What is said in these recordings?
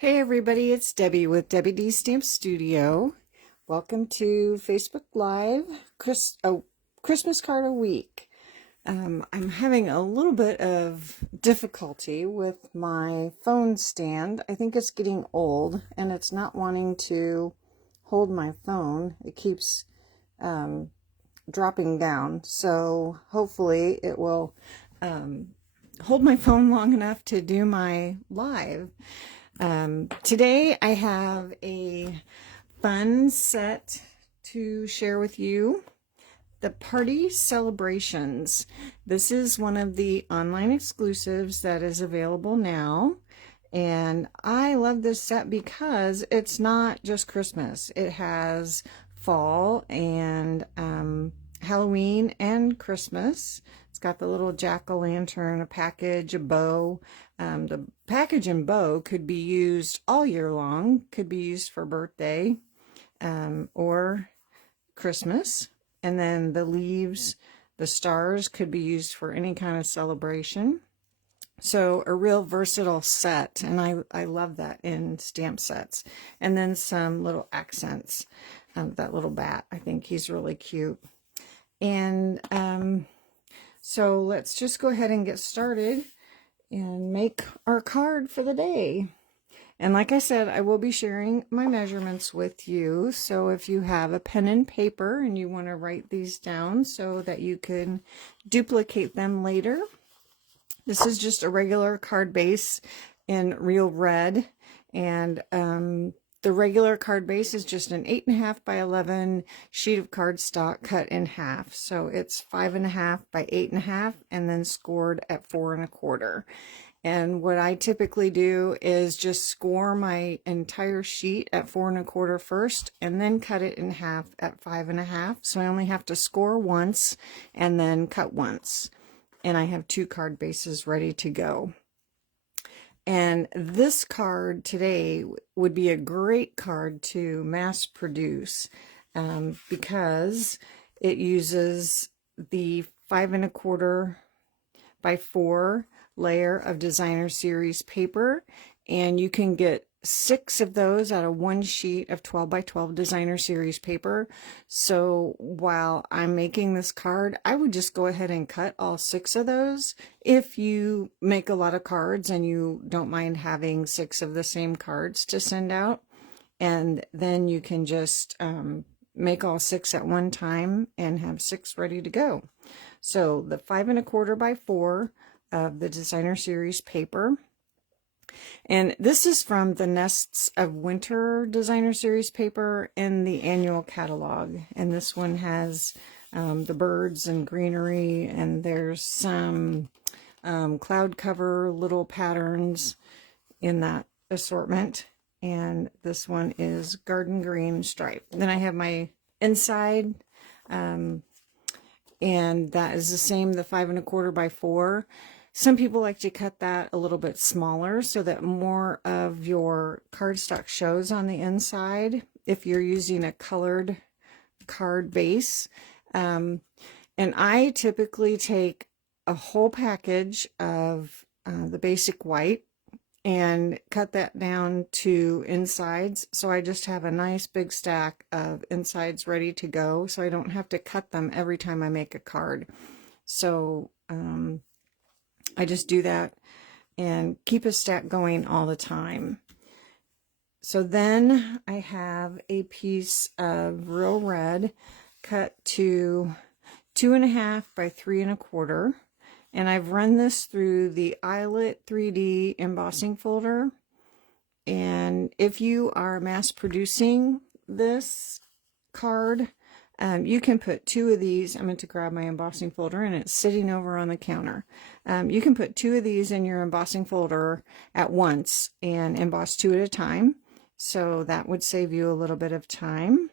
Hey everybody, it's Debbie with Debbie D Stamp Studio. Welcome to Facebook Live Christmas Card a Week. I'm having a little bit of difficulty with my phone stand. I think it's getting old and it's not wanting to hold my phone. It keeps dropping down. So hopefully it will hold my phone long enough to do my live. Today I have a fun set to share with you. The Party Celebrations. This is one of the online exclusives that is available now. And I love this set because it's not just Christmas. It has fall and Halloween and Christmas. It's got the little jack-o'-lantern, a package, a bow. The package and bow could be used all year long, could be used for birthday or Christmas. And then the leaves, the stars could be used for any kind of celebration. So a real versatile set, and I love that in stamp sets. And then some little accents. That little bat, I think he's really cute. And so let's just go ahead and get started and make our card for the day. And like I said, I will be sharing my measurements with you. So if you have a pen and paper and you want to write these down so that you can duplicate them later. This is just a regular card base in real red. And the regular card base is just an 8.5 by 11 sheet of cardstock cut in half. So it's 5.5 by 8.5 and then scored at 4 1/4. And what I typically do is just score my entire sheet at 4 1/4 first and then cut it in half at 5.5. So I only have to score once and then cut once. And I have 2 card bases ready to go. And this card today would be a great card to mass produce because it uses the 5 1/4 by 4 layer of designer series paper, and you can get 6 of those out of one sheet of 12 by 12 designer series paper. So while I'm making this card, I would just go ahead and cut all 6 of those. If you make a lot of cards and you don't mind having 6 of the same cards to send out, and then you can just make all 6 at one time and have 6 ready to go. So the 5 1/4 by 4 of the designer series paper. And this is from the Nests of Winter designer series paper in the annual catalog. And this one has the birds and greenery, and there's some cloud cover little patterns in that assortment. And this one is garden green stripe. Then I have my inside, and that is the same, the 5 1/4 by 4. Some people like to cut that a little bit smaller so that more of your cardstock shows on the inside if you're using a colored card base. And I typically take a whole package of the basic white and cut that down to insides. So I just have a nice big stack of insides ready to go, so I don't have to cut them every time I make a card. So I just do that and keep a stack going all the time. So then I have a piece of real red cut to 2.5 by 3 1/4. And I've run this through the Eyelet 3D embossing folder. And if you are mass producing this card, you can put 2 of these. I meant to grab my embossing folder and it's sitting over on the counter. You can put 2 of these in your embossing folder at once and emboss 2 at a time. So that would save you a little bit of time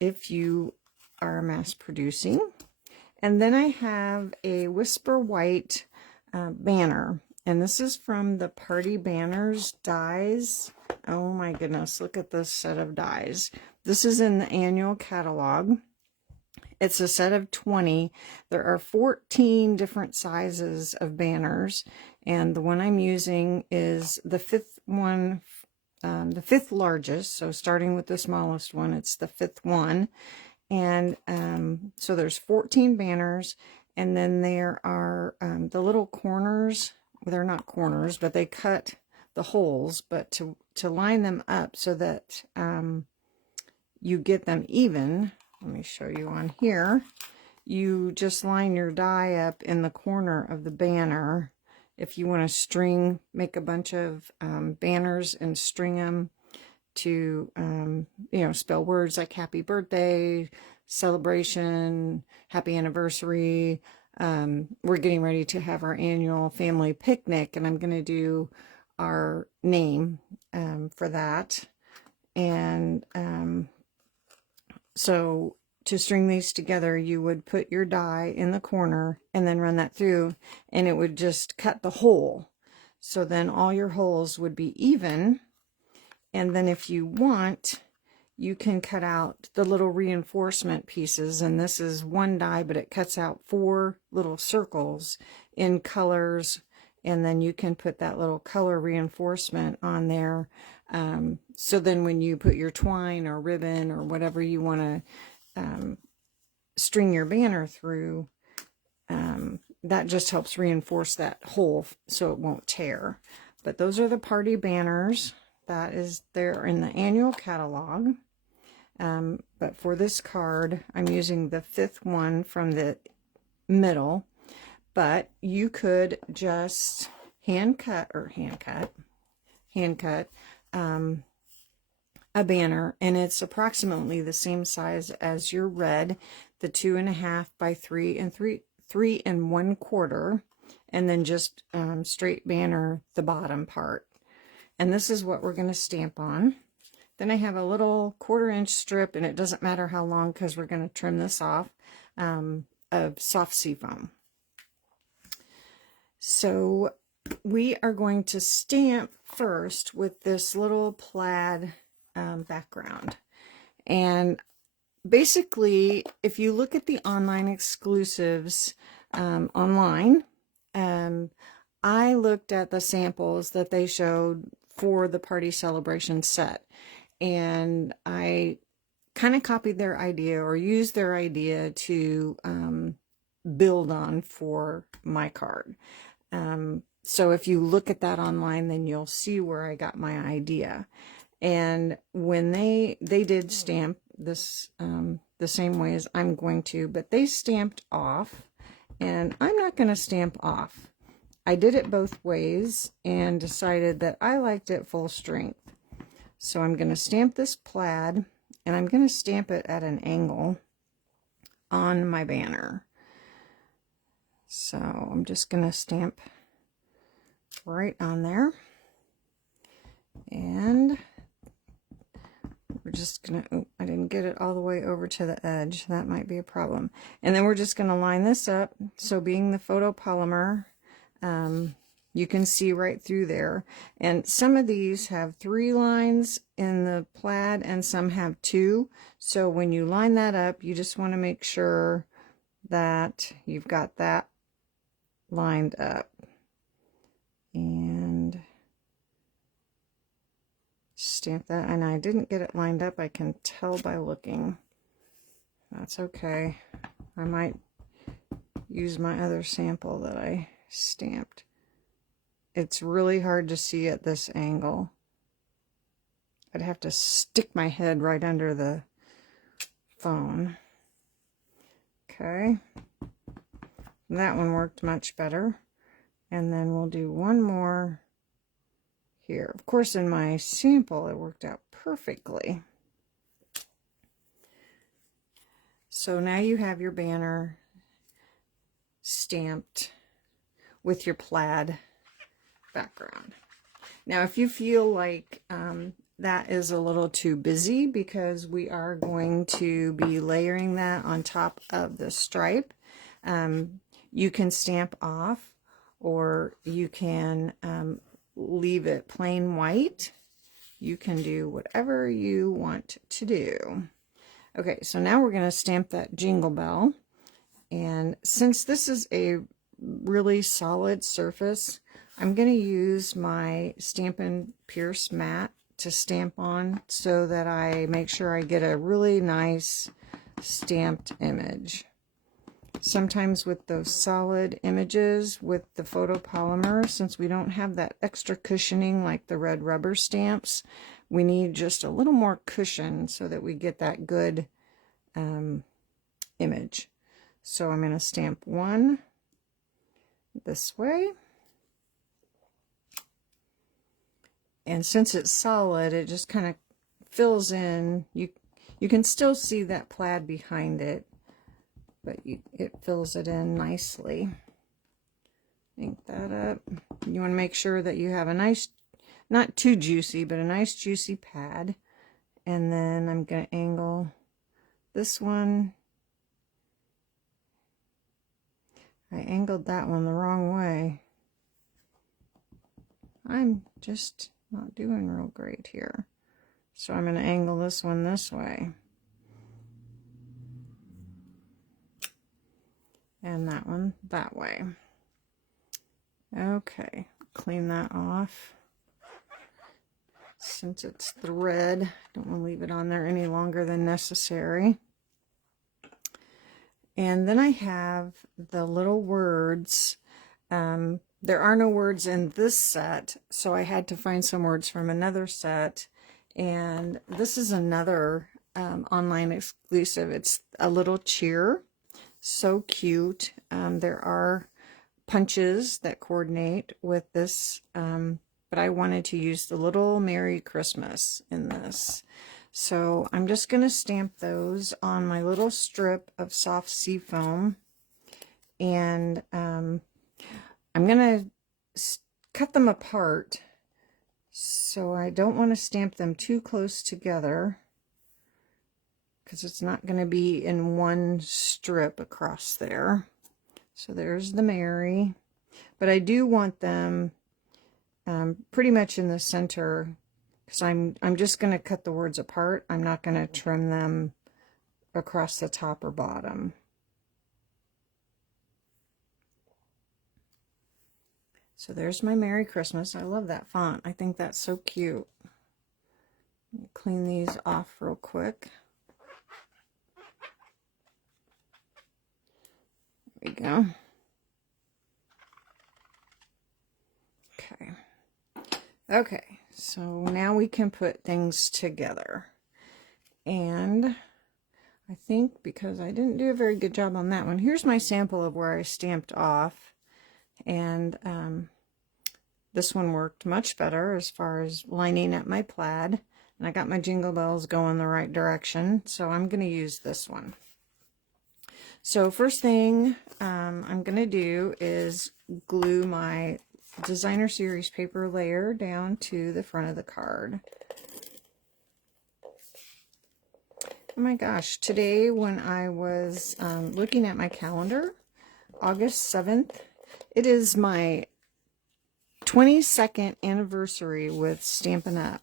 if you are mass producing. And then I have a Whisper White banner. And this is from the Party Banners dies. Oh my goodness, look at this set of dies. This is in the annual catalog. It's a set of 20. There are 14 different sizes of banners, and the one I'm using is the fifth one, the fifth largest. So starting with the smallest one, it's the fifth one. And so there's 14 banners, and then there are the little corners. Well, they're not corners, but they cut the holes, but to line them up so that you get them even. Let me show you on here. You just line your die up in the corner of the banner. If you want to make a bunch of banners and string them to, spell words like happy birthday, celebration, happy anniversary. We're getting ready to have our annual family picnic, and I'm going to do our name for that. And so to string these together, you would put your die in the corner and then run that through, and it would just cut the hole. So then all your holes would be even. And then if you want, you can cut out the little reinforcement pieces. And this is one die, but it cuts out 4 little circles in colors. And then you can put that little color reinforcement on there. So then when you put your twine or ribbon or whatever you want to string your banner through, that just helps reinforce that hole so it won't tear. But those are the party banners. That is there in the annual catalog. But for this card, I'm using the 5th one from the middle. But you could just hand cut a banner, and it's approximately the same size as your red, the 2.5 by 3 and 3 1/4, and then just straight banner the bottom part. And this is what we're going to stamp on. Then I have a little 1/4 inch strip, and it doesn't matter how long because we're going to trim this off, of soft seafoam. So we are going to stamp first with this little plaid background. And basically, if you look at the online exclusives online, I looked at the samples that they showed for the party celebration set, and I kind of copied their idea or used their idea to build on for my card. So if you look at that online, then you'll see where I got my idea. And when they did stamp this the same way as I'm going to, but they stamped off, and I'm not going to stamp off. I did it both ways and decided that I liked it full strength. So I'm going to stamp this plaid, and I'm going to stamp it at an angle on my banner. So I'm just going to stamp right on there. And we're just going to, I didn't get it all the way over to the edge. That might be a problem. And then we're just going to line this up. So being the photopolymer, you can see right through there. And some of these have 3 lines in the plaid and some have 2. So when you line that up, you just want to make sure that you've got that lined up. And stamp that. And I didn't get it lined up. I can tell by looking. That's okay. I might use my other sample that I stamped. It's really hard to see at this angle. I'd have to stick my head right under the phone. Okay. That one worked much better. And then we'll do one more here. Of course, in my sample, it worked out perfectly. So now you have your banner stamped with your plaid background. Now, if you feel like that is a little too busy, because we are going to be layering that on top of the stripe, you can stamp off, or you can leave it plain white. You can do whatever you want to do. Okay, so now we're going to stamp that jingle bell. And since this is a really solid surface, I'm going to use my Stampin' Pierce mat to stamp on so that I make sure I get a really nice stamped image. Sometimes with those solid images with the photopolymer, since we don't have that extra cushioning like the red rubber stamps, we need just a little more cushion so that we get that good image. So I'm going to stamp one this way. And since it's solid, it just kind of fills in. You can still see that plaid behind it, but it fills it in nicely. Ink that up. You want to make sure that you have a nice, not too juicy, but a nice juicy pad. And then I'm going to angle this one. I angled that one the wrong way. I'm just not doing real great here. So I'm going to angle this one this way. And that one that way. Okay, clean that off. Since it's thread, don't want to leave it on there any longer than necessary. And then I have the little words. There are no words in this set, so I had to find some words from another set. And this is another online exclusive. It's a little cheer. So cute. There are punches that coordinate with this, but I wanted to use the little Merry Christmas in this. So I'm just going to stamp those on my little strip of soft sea foam, and I'm going to cut them apart, so I don't want to stamp them too close together because it's not going to be in one strip across there. So there's the Mary, but I do want them pretty much in the center, because I'm just going to cut the words apart. I'm not going to trim them across the top or bottom. So there's my Merry Christmas. I love that font. I think that's so cute. Clean these off real quick. There we go. Okay. Okay, so now we can put things together. And I think because I didn't do a very good job on that one, here's my sample of where I stamped off. And this one worked much better as far as lining up my plaid. And I got my jingle bells going the right direction, so I'm going to use this one. So first thing I'm going to do is glue my Designer Series paper layer down to the front of the card. Oh my gosh, today when I was looking at my calendar, August 7th, it is my 22nd anniversary with Stampin' Up.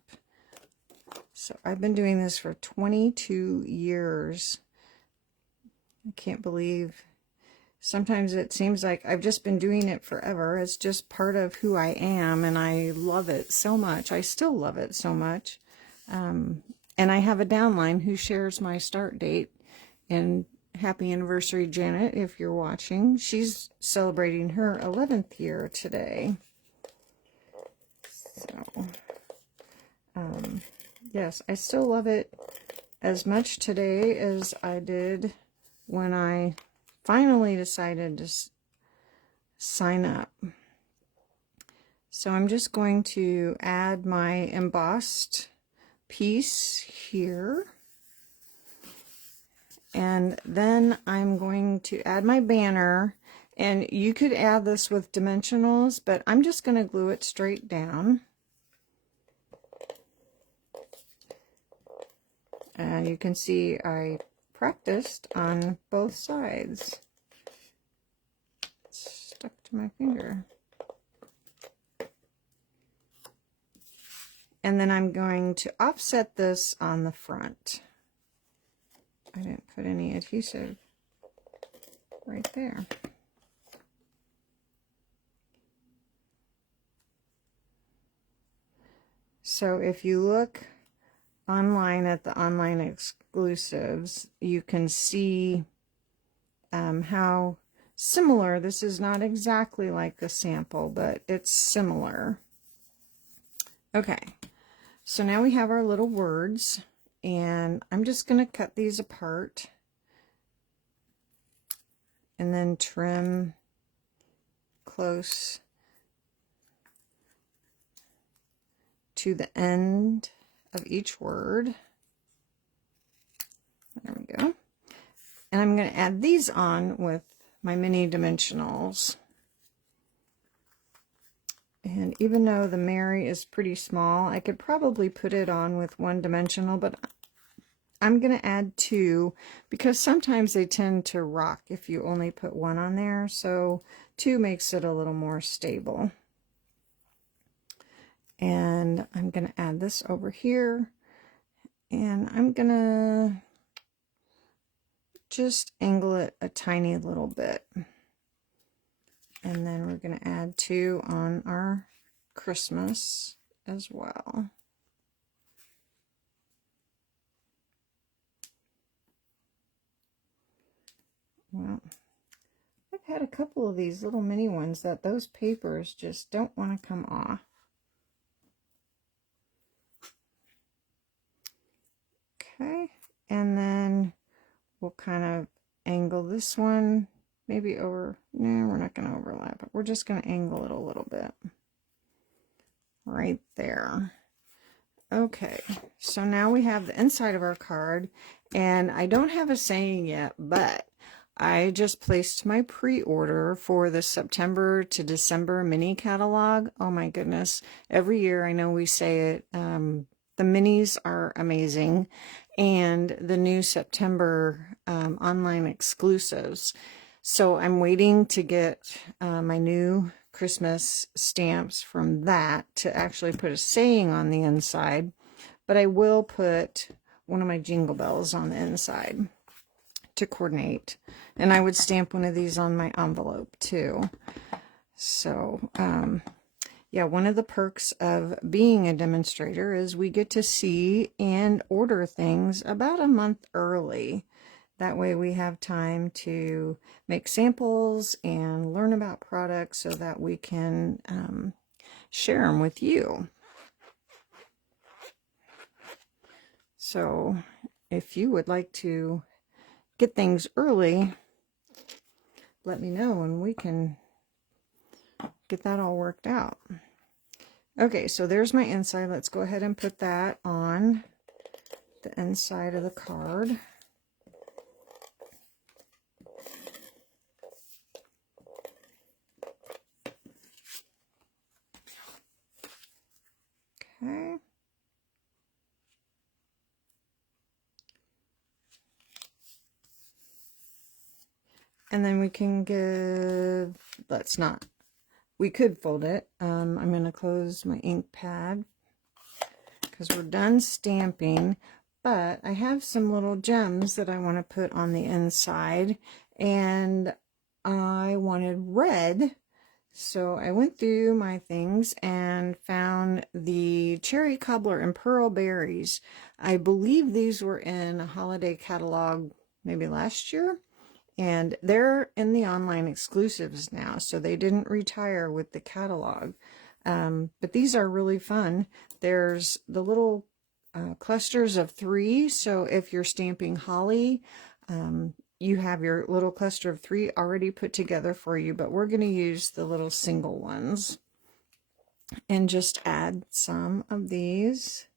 So I've been doing this for 22 years. I can't believe. Sometimes it seems like I've just been doing it forever. It's just part of who I am, and I love it so much. I still love it so much. And I have a downline who shares my start date. And happy anniversary, Janet, if you're watching. She's celebrating her 11th year today. So, yes, I still love it as much today as I did when I finally decided to sign up. So I'm just going to add my embossed piece here. And then I'm going to add my banner. And you could add this with dimensionals, but I'm just going to glue it straight down. And you can see I practiced on both sides. It's stuck to my finger. And then I'm going to offset this on the front. I didn't put any adhesive right there. So if you look online at the online exclusives, you can see how similar. This is not exactly like the sample, but it's similar. Okay, so now we have our little words, and I'm just going to cut these apart and then trim close to the end of each word. There we go. And I'm going to add these on with my mini dimensionals. And even though the Mary is pretty small, I could probably put it on with one dimensional, but I'm going to add two because sometimes they tend to rock if you only put one on there. So two makes it a little more stable. And I'm going to add this over here, and I'm going to just angle it a tiny little bit. And then we're going to add two on our Christmas as well. Well, I've had a couple of these little mini ones that those papers just don't want to come off. Okay, and then we'll kind of angle this one, maybe over, no, we're not going to overlap it. We're just going to angle it a little bit. Right there. Okay, so now we have the inside of our card, and I don't have a saying yet, but I just placed my pre-order for the September to December mini catalog. Oh my goodness, every year I know we say it, the minis are amazing, and the new September online exclusives. So I'm waiting to get my new Christmas stamps from that to actually put a saying on the inside, but I will put one of my jingle bells on the inside to coordinate, and I would stamp one of these on my envelope too. So yeah, one of the perks of being a demonstrator is we get to see and order things about a month early. That way we have time to make samples and learn about products so that we can share them with you. So if you would like to get things early, let me know and we can get that all worked out. Okay, so there's my inside. Let's go ahead and put that on the inside of the card. Okay. And then we can give, let's not, we could fold it. I'm going to close my ink pad because we're done stamping, but I have some little gems that I want to put on the inside, and I wanted red. So I went through my things and found the cherry cobbler and pearl berries. I believe these were in a holiday catalog maybe last year, and they're in the online exclusives now, so they didn't retire with the catalog. But these are really fun. There's the little clusters of 3, so if you're stamping holly, you have your little cluster of 3 already put together for you, but we're going to use the little single ones and just add some of these.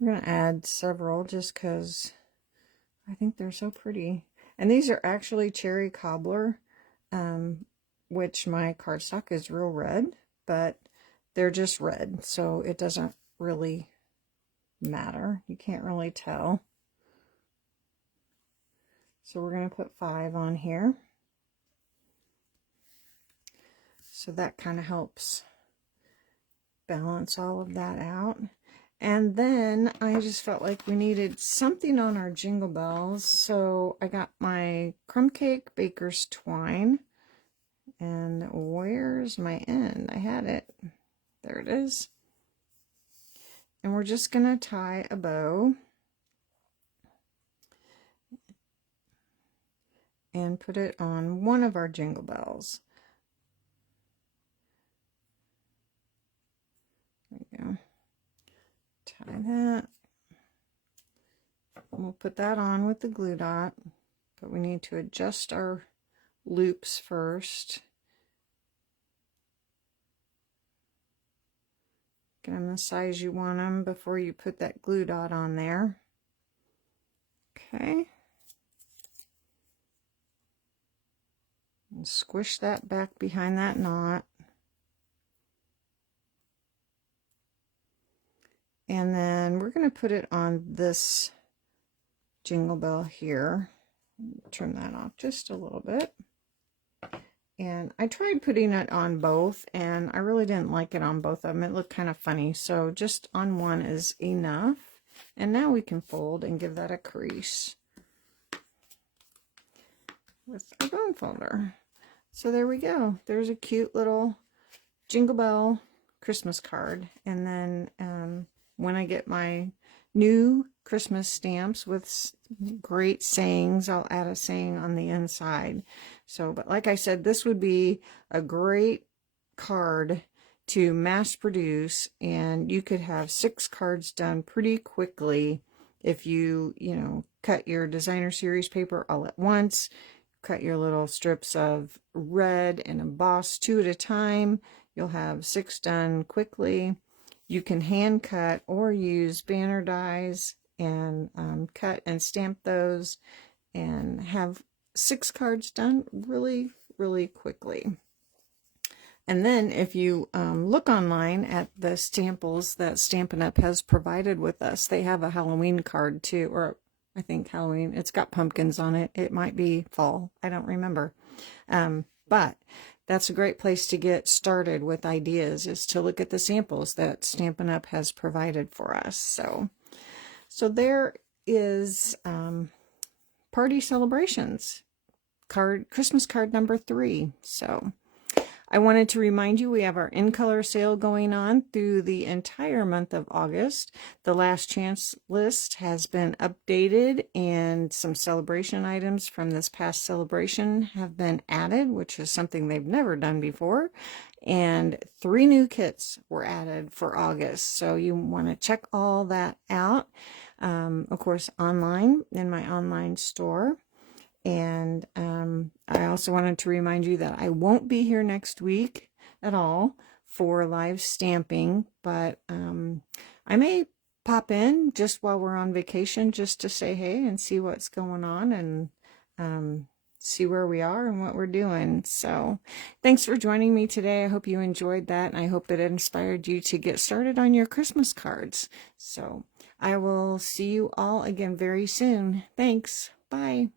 We're going to add several just because I think they're so pretty. And these are actually cherry cobbler, which my cardstock is real red, but they're just red, so it doesn't really matter. You can't really tell. So we're going to put 5 on here. So that kind of helps balance all of that out. And then I just felt like we needed something on our jingle bells. So I got my crumb cake baker's twine. And where's my end? I had it. There it is. and we're just going to tie a bow and put it on one of our jingle bells. There we go. Tie that. We'll put that on with the glue dot, but we need to adjust our loops first. Get them the size you want them before you put that glue dot on there. Okay. And squish that back behind that knot. And then we're going to put it on this jingle bell here. Turn that off just a little bit. And I tried putting it on both, and I really didn't like it on both of them. It looked kind of funny, so just on one is enough. And now we can fold and give that a crease with our bone folder. So there we go. There's a cute little Jingle Bell Christmas card. And then when I get my new Christmas stamps with great sayings, I'll add a saying on the inside. So, but like I said, this would be a great card to mass produce, and you could have 6 cards done pretty quickly if you cut your designer series paper all at once, cut your little strips of red and emboss 2 at a time. You'll have 6 done quickly. You can hand cut or use banner dies and cut and stamp those and have 6 cards done really, really quickly. And then if you look online at the samples that Stampin' Up! Has provided with us, they have a Halloween card too, or I think Halloween. It's got pumpkins on it. It might be fall. I don't remember. But that's a great place to get started with ideas, is to look at the samples that Stampin' Up! Has provided for us. So there is Party Celebrations Christmas card number 3. So I wanted to remind you we have our in color sale going on through the entire month of August. The last chance list has been updated, and some celebration items from this past celebration have been added, which is something they've never done before. And 3 new kits were added for August. So you want to check all that out. Of course, online in my online store. And I also wanted to remind you that I won't be here next week at all for live stamping, but I may pop in just while we're on vacation just to say hey and see what's going on, and see where we are and what we're doing. So thanks for joining me today. I hope you enjoyed that, and I hope it inspired you to get started on your Christmas cards. So I will see you all again very soon. Thanks. Bye.